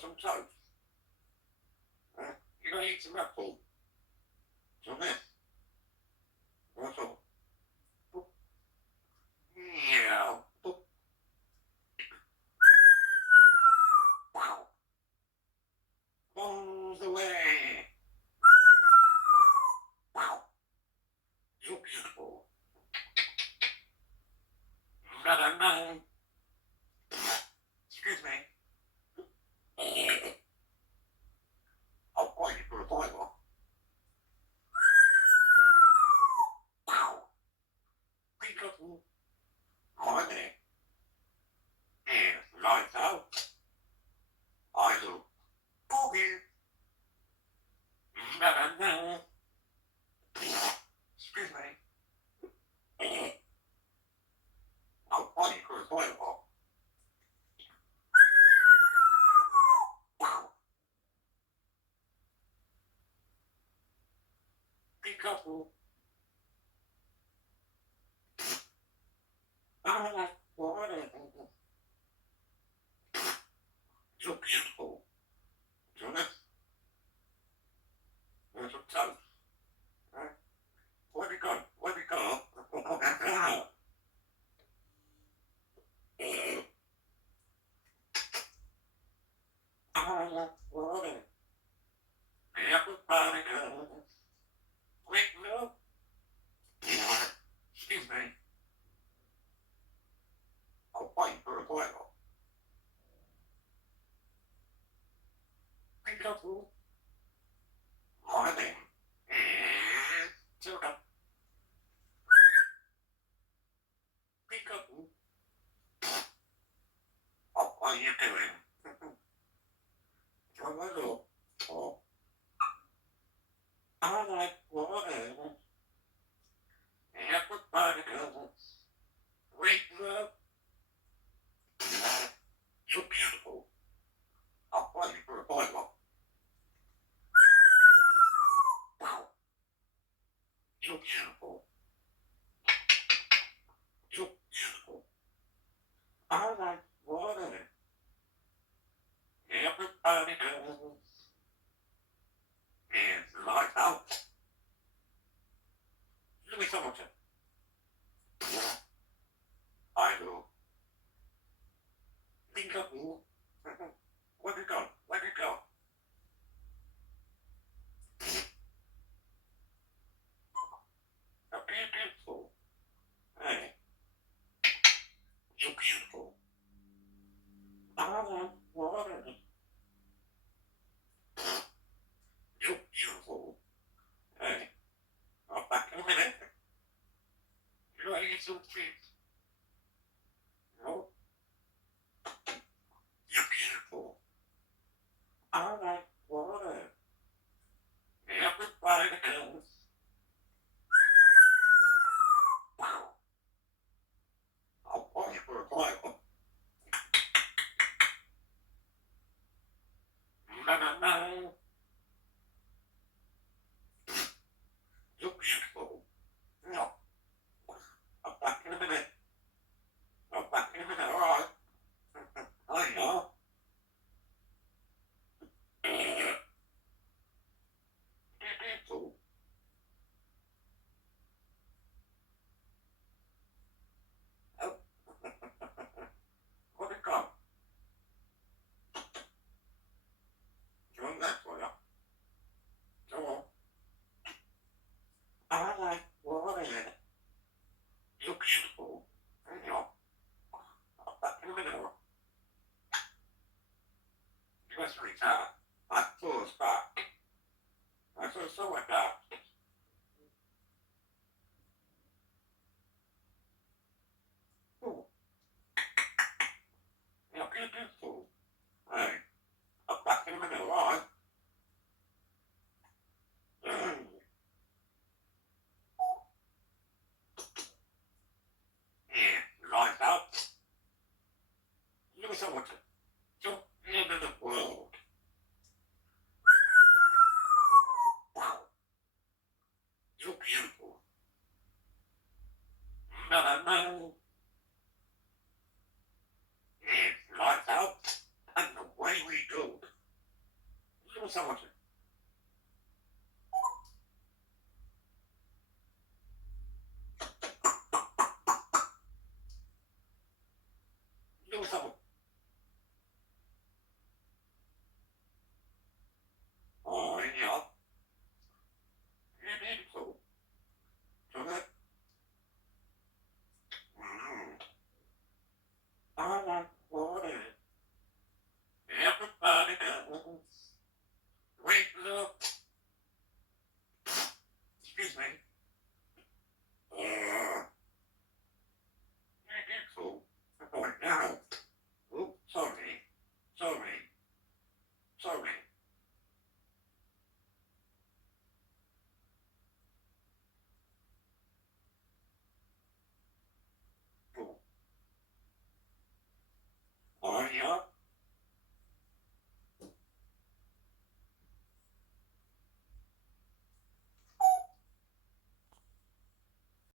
Some toast. You gonna eat some apple? Some this? Want some? Yeah. Wow. Bombs away. Wow. You're beautiful. No. Excuse me. I'll point you for a Bible. Wow. Beautiful. Holiday. And lights out. I look boogie. No. Excuse me. I'll point you for a Bible. Wow. Beautiful. I like water. You're beautiful. You're this. There's some toast. Let me go. Let me go. I like water. Everybody goes. Wait, no. Excuse me. I'll fight for a while. Pick up. Morning. Sugar. Pick up. Oh, what are you doing? Come on, oh. I like water. Everybody goes. Wait, no. You're beautiful. I'll fight for a while. Wow. You're beautiful. You're beautiful. I like water. Everybody goes. And lights out. Give me some of it. I do. Think of me. Let it go. Let it go. You're beautiful. Hey. You're beautiful. I like water. You're beautiful. Hey. I'll back in a minute. You're gonna eat some treats. No? You're beautiful. I like water. Everybody goes. Wow. I'll call you for a while. No. You're beautiful. No. I'll back in a minute. I'll back in a minute, alright? I know. Beautiful. Oh. Let it go. Doing that for you. Come on. I like water. You're beautiful. No. I'll back in a minute. You must retire. I full back. I feel so like that. Oh. You're beautiful. Hey. I'll back in a minute, alright? Yeah. Lights out. Give me so much. So, end of the world. so much.